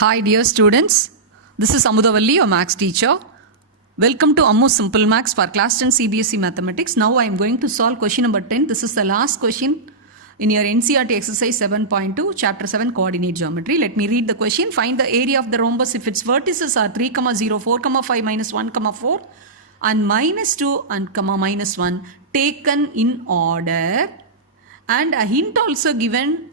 Hi dear students, this is Amudavalli, your maths teacher. Welcome to Ammu Simple Maths for class 10 CBSE Mathematics. Now I am going to solve question number 10. This is the last question in your NCERT exercise 7.2, chapter 7 coordinate geometry. Let me read the question. Find the area of the rhombus if its vertices are 3, 0, 4, 5, minus 1, 4 and minus 2 and minus 1 taken in order, and a hint also given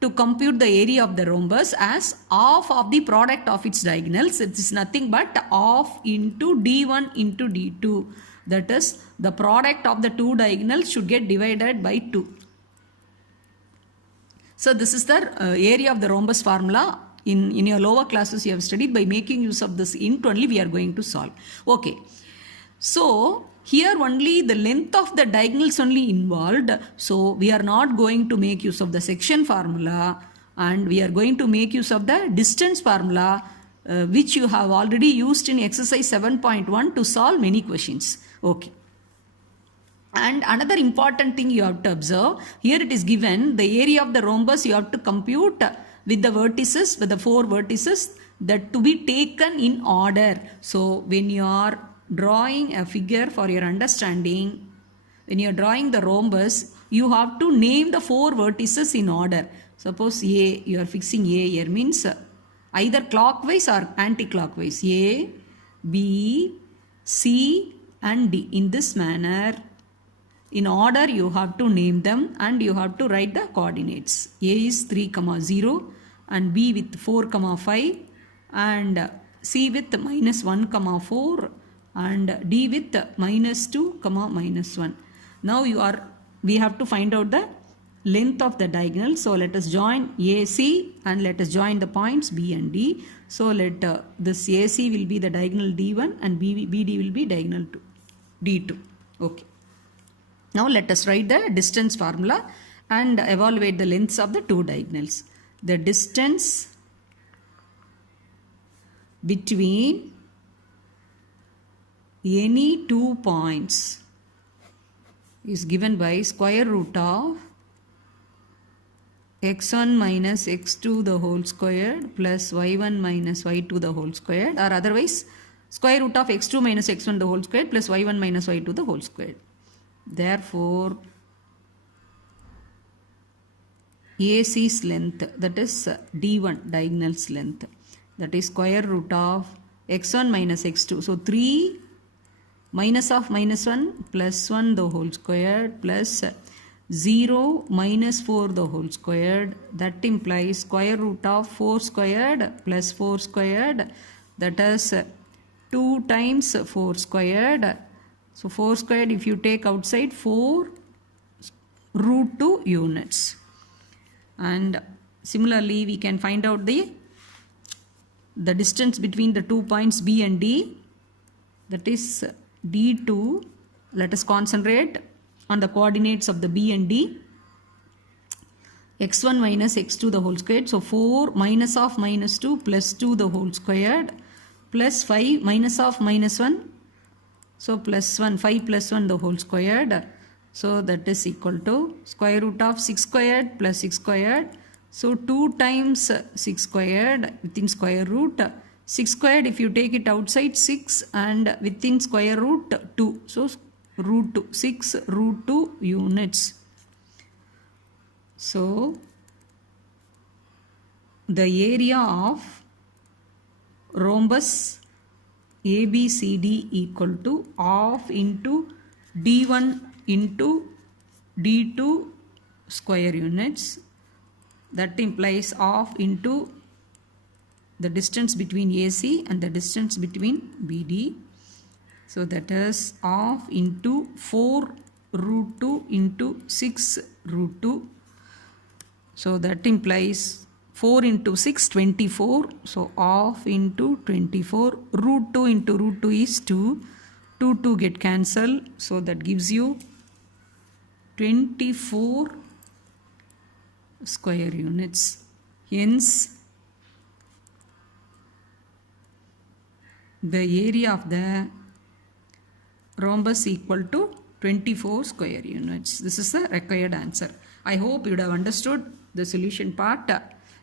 to compute the area of the rhombus as half of the product of its diagonals. It is nothing but half into d1 into d2. That is, the product of the two diagonals should get divided by 2. So this is the area of the rhombus formula. In your lower classes you have studied. By making use of this hint only we are going to solve. Okay. So here only the length of the diagonals only involved. So we are not going to make use of the section formula, and we are going to make use of the distance formula which you have already used in exercise 7.1 to solve many questions. Okay. And another important thing you have to observe, here it is given the area of the rhombus you have to compute with the vertices, with the 4 vertices, that to be taken in order. So when you are drawing a figure for your understanding, when you are drawing the rhombus, you have to name the 4 vertices in order. Suppose A, you are fixing A here, means either clockwise or anti-clockwise. A, B, C and D. In this manner, in order you have to name them and you have to write the coordinates. A is 3, 0 and B with 4, 5 and C with minus 1, 4 and D with minus 2, minus 1. Now we have to find out the length of the diagonal. So let us join AC and let us join the points B and D. So let this AC will be the diagonal D1 and BD will be diagonal D2. Okay. Now let us write the distance formula and evaluate the lengths of the two diagonals. The distance between any 2 points is given by square root of x1 minus x2 the whole squared plus y1 minus y2 the whole squared, or otherwise square root of x2 minus x1 the whole squared plus y1 minus y2 the whole squared. Therefore, AC's length, that is D1 diagonal's length, that is square root of x1 minus x2. So 3 minus of minus 1 plus 1 the whole squared plus 0 minus 4 the whole squared. That implies square root of 4 squared plus 4 squared, that is 2 times 4 squared. So 4 squared, if you take outside, 4 root 2 units. And similarly we can find out the distance between the 2 points B and D, that is D2. Let us concentrate on the coordinates of the B and D. x1 minus x2 the whole squared. So 4 minus of minus 2 plus 2 the whole squared plus 5 minus of minus 1. So plus 1, 5 plus 1 the whole squared. So that is equal to square root of 6 squared plus 6 squared. So 2 times 6 squared within square root. 6 squared, if you take it outside, 6 and within square root 2. So root 2, 6 root 2 units. So the area of rhombus ABCD equal to half into D1 into D2 square units. That implies half into the distance between AC and the distance between BD. So that is half into 4 root 2 into 6 root 2. So that implies 4 into 6, 24. So half into 24. Root 2 into root 2 is 2. 2 get cancelled. So that gives you 24 square units. Hence, the area of the rhombus equal to 24 square units. This is the required answer. I hope you would have understood the solution part.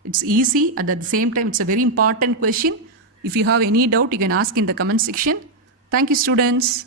It's easy, and at the same time, it's a very important question. If you have any doubt, you can ask in the comment section. Thank you, students.